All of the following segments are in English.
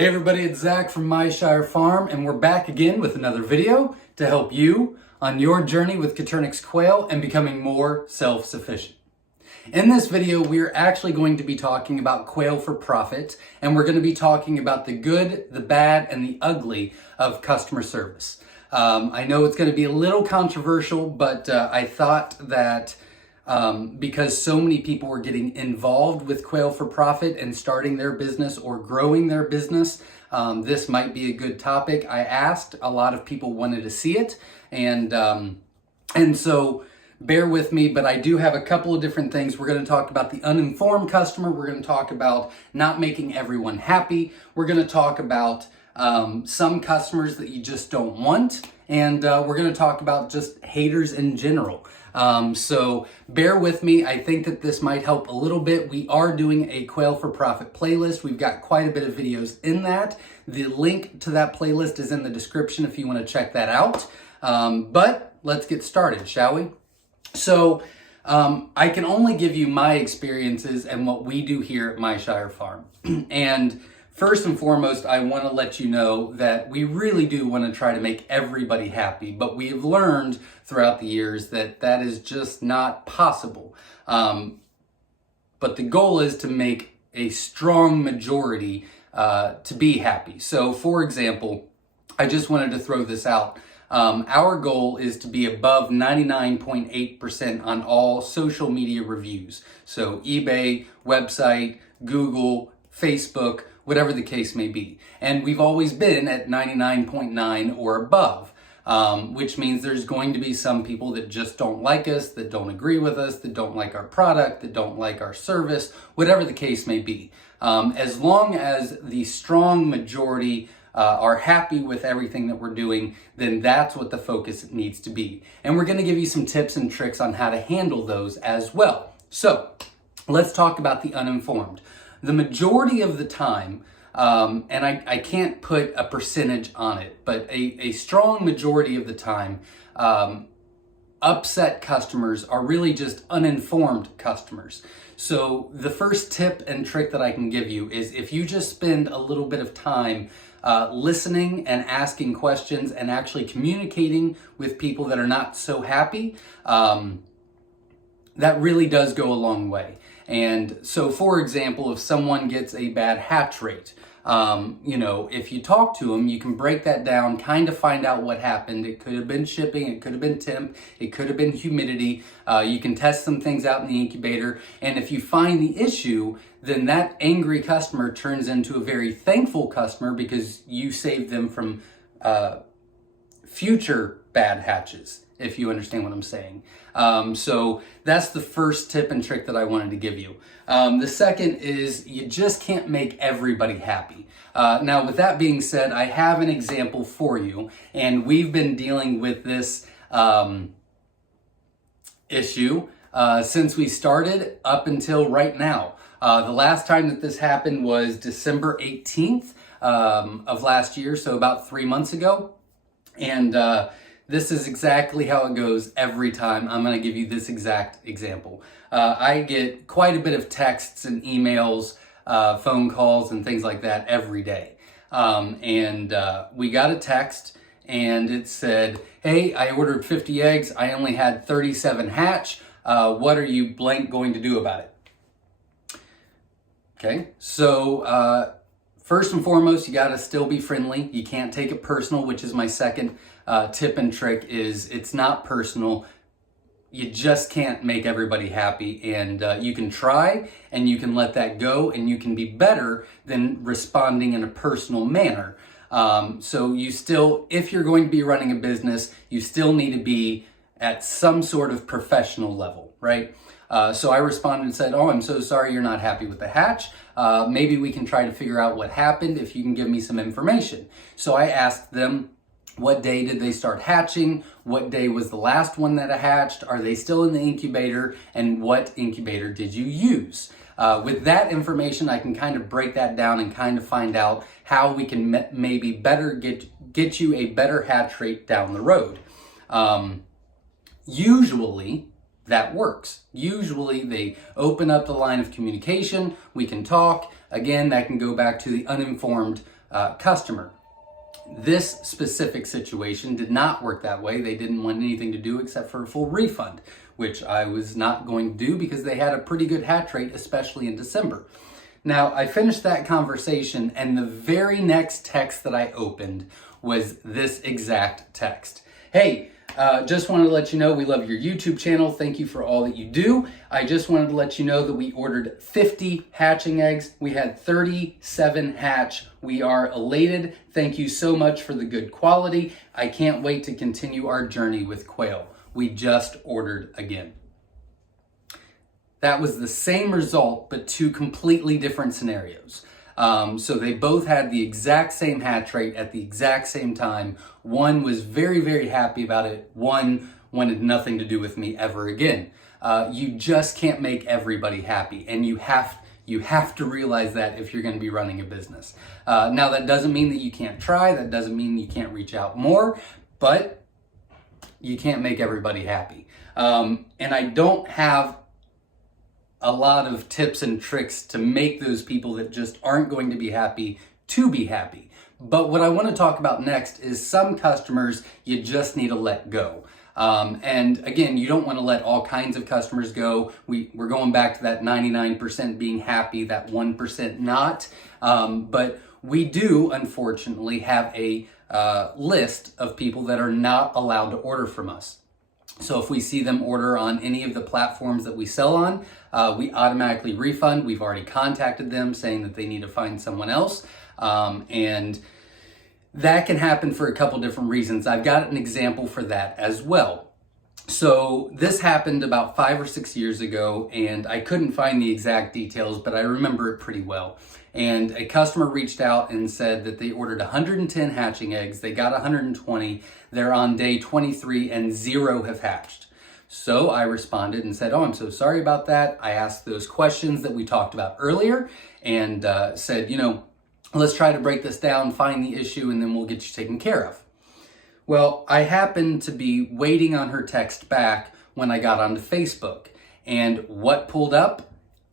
Hey everybody, it's Zach from Myshire Farm, and we're back again with another video to help you on your journey with Coturnix quail and becoming more self-sufficient. In this video, we're actually going to be talking about quail for profit, and we're going to be talking about the good, the bad, and the ugly of customer service. I know it's going to be a little controversial, but I thought that because so many people were getting involved with quail for profit and starting their business or growing their business, this might be a good topic. I asked, a lot of people wanted to see it, and so bear with me, but I do have a couple of different things. We're going to talk about the uninformed customer. We're going to talk about not making everyone happy. We're going to talk about some customers that you just don't want, and we're going to talk about just haters in general. So bear with me. I think that this might help a little bit. We are doing a Quail for Profit playlist. We've got quite a bit of videos in that. The link to that playlist is in the description if you want to check that out. But let's get started, shall we? So I can only give you my experiences and what we do here at Myshire Farm. And first and foremost, I want to let you know that we really do want to try to make everybody happy, but we have learned throughout the years that that is just not possible. But the goal is to make a strong majority to be happy. So for example, I just wanted to throw this out. Our goal is to be above 99.8% on all social media reviews. So eBay, website, Google, Facebook, whatever the case may be. And we've always been at 99.9 or above, which means there's going to be some people that just don't like us, that don't agree with us, that don't like our product, that don't like our service, whatever the case may be. As long as the strong majority are happy with everything that we're doing, then that's what the focus needs to be. And we're going to give you some tips and tricks on how to handle those as well. So let's talk about the uninformed. The majority of the time, and I can't put a percentage on it, but a strong majority of the time, upset customers are really just uninformed customers. So the first tip and trick that I can give you is if you just spend a little bit of time listening and asking questions and actually communicating with people that are not so happy, that really does go a long way. And so, for example, if someone gets a bad hatch rate, if you talk to them, you can break that down, kind of find out what happened. It could have been shipping, it could have been temp, it could have been humidity. You can test some things out in the incubator. And if you find the issue, then that angry customer turns into a very thankful customer because you saved them from future bad hatches, if you understand what I'm saying. So that's the first tip and trick that I wanted to give you. The second is you just can't make everybody happy. Now, with that being said, I have an example for you, and we've been dealing with this issue since we started up until right now. The last time that this happened was December 18th of last year, so about 3 months ago. And this is exactly how it goes every time. I'm going to give you this exact example. I get quite a bit of texts and emails, phone calls, and things like that every day. We got a text, and it said, "Hey, I ordered 50 eggs. I only had 37 hatch. What are you blank going to do about it?" Okay, so first and foremost, you got to still be friendly. You can't take it personal, which is my second tip and trick. Is it's not personal. You just can't make everybody happy, and you can try and you can let that go, and you can be better than responding in a personal manner. So you still, if you're going to be running a business, you still need to be at some sort of professional level, right? So I responded and said, "Oh, I'm so sorry you're not happy with the hatch. Maybe we can try to figure out what happened if you can give me some information." So I asked them, what day did they start hatching? What day was the last one that hatched? Are they still in the incubator? And what incubator did you use? With that information, I can kind of break that down and kind of find out how we can maybe better get you a better hatch rate down the road. Usually, that works. Usually they open up the line of communication, we can talk. Again, that can go back to the uninformed customer. This specific situation did not work that way. They didn't want anything to do except for a full refund, which I was not going to do because they had a pretty good hatch rate, especially in December. Now, I finished that conversation, and the very next text that I opened was this exact text. Hey, just wanted to let you know we love your YouTube channel. Thank you for all that you do. I just wanted to let you know that we ordered 50 hatching eggs. We had 37 hatch. We are elated. Thank you so much for the good quality. I can't wait to continue our journey with quail. We just ordered again. That was the same result, but two completely different scenarios. So they both had the exact same hatch rate at the exact same time. One was very, very happy about it. One wanted nothing to do with me ever again. You just can't make everybody happy, and you have to realize that if you're going to be running a business. Now, that doesn't mean that you can't try. That doesn't mean you can't reach out more, but you can't make everybody happy. And I don't have a lot of tips and tricks to make those people that just aren't going to be happy to be happy. But what I want to talk about next is some customers you just need to let go. And again, you don't want to let all kinds of customers go. We're going back to that 99% being happy, that 1% not. But we do, unfortunately, have a list of people that are not allowed to order from us. So if we see them order on any of the platforms that we sell on, we automatically refund. We've already contacted them saying that they need to find someone else. And that can happen for a couple different reasons. I've got an example for that as well. So this happened about 5 or 6 years ago, and I couldn't find the exact details, but I remember it pretty well. And a customer reached out and said that they ordered 110 hatching eggs. They got 120. They're on day 23 and 0 have hatched. So I responded and said, oh, I'm so sorry about that. I asked those questions that we talked about earlier and said, let's try to break this down, find the issue, and then we'll get you taken care of. Well, I happened to be waiting on her text back when I got onto Facebook. And what pulled up?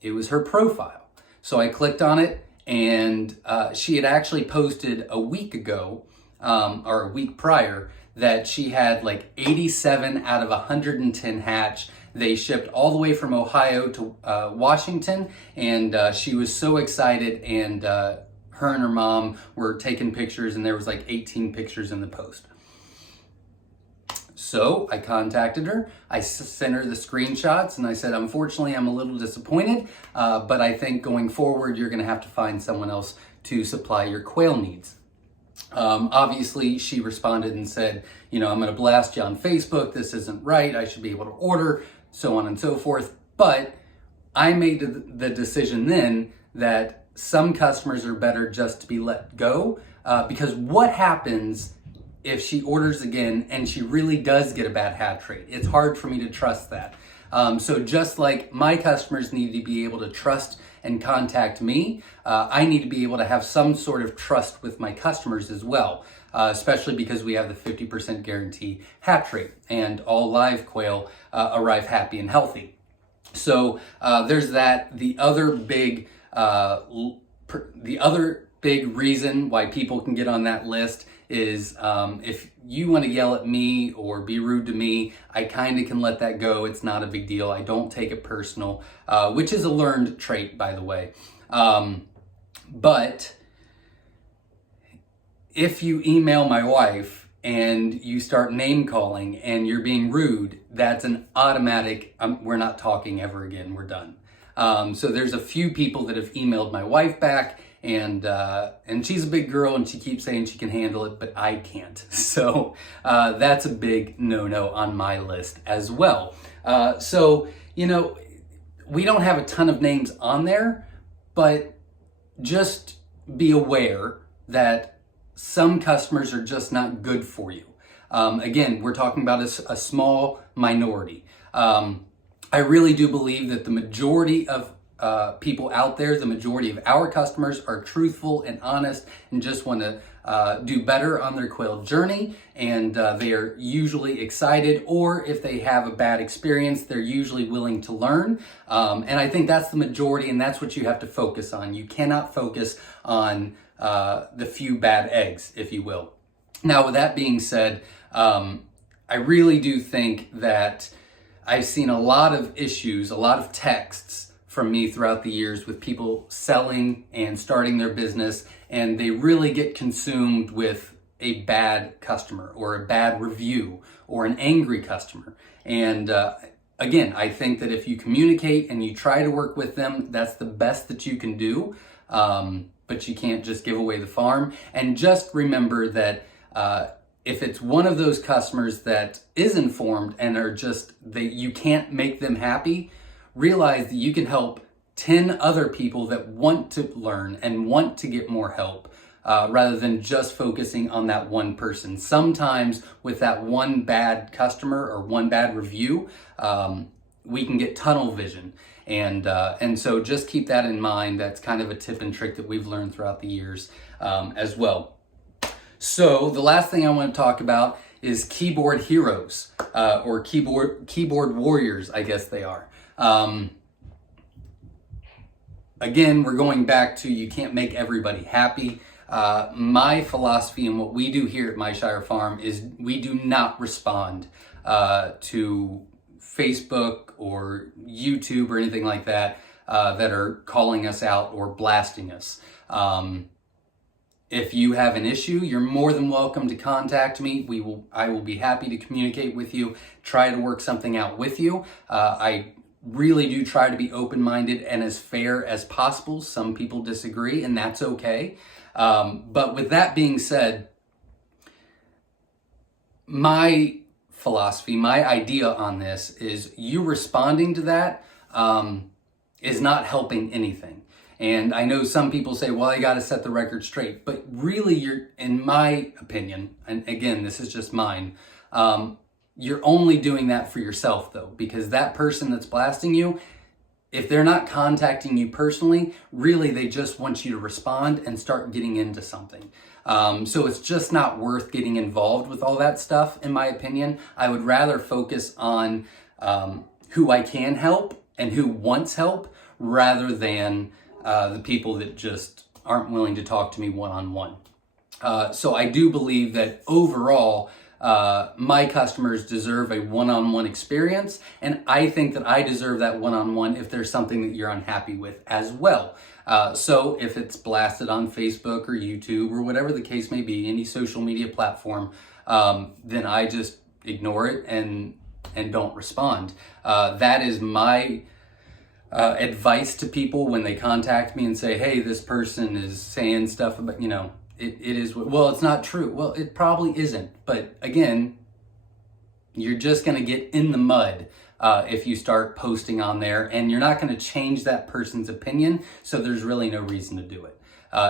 It was her profile. So I clicked on it, and she had actually posted a week ago, or a week prior, that she had like 87 out of 110 hatch. They shipped all the way from Ohio to Washington, and she was so excited, and her and her mom were taking pictures, and there was like 18 pictures in the post. So I contacted her, I sent her the screenshots, and I said, unfortunately, I'm a little disappointed, but I think going forward, you're gonna have to find someone else to supply your quail needs. Obviously, she responded and said, I'm gonna blast you on Facebook, this isn't right, I should be able to order, so on and so forth. But I made the decision then that some customers are better just to be let go, because what happens if she orders again and she really does get a bad hatch rate? It's hard for me to trust that. So just like my customers need to be able to trust and contact me, I need to be able to have some sort of trust with my customers as well, especially because we have the 50% guarantee hatch rate, and all live quail arrive happy and healthy. So there's that. The other big reason why people can get on that list is if you want to yell at me or be rude to me, I kind of can let that go. It's not a big deal. I don't take it personal, which is a learned trait, by the way. But if you email my wife and you start name calling and you're being rude, that's an automatic, we're not talking ever again, we're done. So there's a few people that have emailed my wife back, and she's a big girl and she keeps saying she can handle it, but I can't. So that's a big no-no on my list as well. So, we don't have a ton of names on there, but just be aware that some customers are just not good for you. Again, we're talking about a small minority. I really do believe that the majority of people out there, the majority of our customers are truthful and honest and just want to do better on their quail journey, and they are usually excited, or if they have a bad experience, they're usually willing to learn. And I think that's the majority, and that's what you have to focus on. You cannot focus on the few bad eggs, if you will. Now, with that being said, I really do think that I've seen a lot of issues, a lot of texts from me throughout the years with people selling and starting their business, and they really get consumed with a bad customer or a bad review or an angry customer. And again, I think that if you communicate and you try to work with them, that's the best that you can do. But you can't just give away the farm. And just remember that if it's one of those customers that is informed and are just, you can't make them happy, realize that you can help 10 other people that want to learn and want to get more help, rather than just focusing on that one person. Sometimes with that one bad customer or one bad review, we can get tunnel vision. And so just keep that in mind. That's kind of a tip and trick that we've learned throughout the years as well. So the last thing I want to talk about is keyboard heroes, or keyboard warriors, I guess they are. Again, we're going back to you can't make everybody happy. My philosophy and what we do here at Myshire Farm is we do not respond to Facebook or YouTube or anything like that that are calling us out or blasting us. If you have an issue, you're more than welcome to contact me. I will be happy to communicate with you, try to work something out with you. I really do try to be open-minded and as fair as possible. Some people disagree, and that's okay. But with that being said, my philosophy, my idea on this is you responding to that is not helping anything. And I know some people say, well, you got to set the record straight. But really, you're, in my opinion, and again, this is just mine, you're only doing that for yourself, though, because that person that's blasting you, if they're not contacting you personally, really, they just want you to respond and start getting into something. So it's just not worth getting involved with all that stuff, in my opinion. I would rather focus on who I can help and who wants help, rather than the people that just aren't willing to talk to me one-on-one. So I do believe that overall, my customers deserve a one-on-one experience, and I think that I deserve that one-on-one if there's something that you're unhappy with as well. So if it's blasted on Facebook or YouTube or whatever the case may be, any social media platform, then I just ignore it and don't respond. That is my advice to people when they contact me and say, hey, this person is saying stuff about, it is, well, it's not true. Well, it probably isn't. But again, you're just going to get in the mud if you start posting on there, and you're not going to change that person's opinion. So there's really no reason to do it,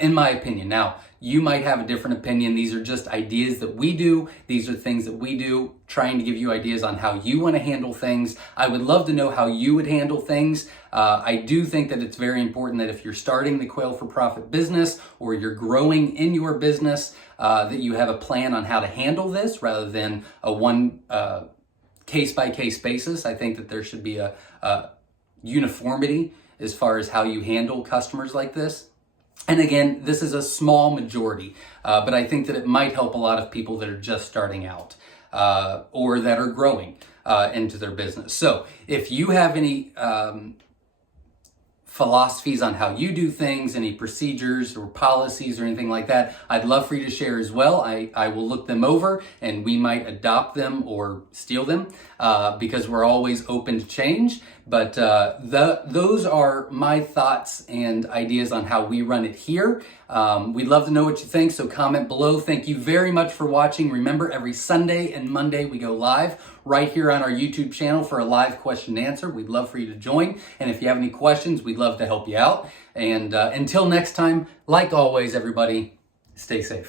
in my opinion. Now, you might have a different opinion. These are just ideas that we do. These are things that we do, trying to give you ideas on how you want to handle things. I would love to know how you would handle things. I do think that it's very important that if you're starting the Quail for Profit business, or you're growing in your business, that you have a plan on how to handle this rather than a one case-by-case basis. I think that there should be a uniformity as far as how you handle customers like this. And again, this is a small majority, but I think that it might help a lot of people that are just starting out or that are growing into their business. So if you have any philosophies on how you do things, any procedures or policies or anything like that, I'd love for you to share as well. I will look them over, and we might adopt them or steal them because we're always open to change. But those are my thoughts and ideas on how we run it here. We'd love to know what you think, so comment below. Thank you very much for watching. Remember, every Sunday and Monday we go live right here on our YouTube channel for a live question and answer. We'd love for you to join. And if you have any questions, we'd love to help you out. And until next time, like always, everybody, stay safe.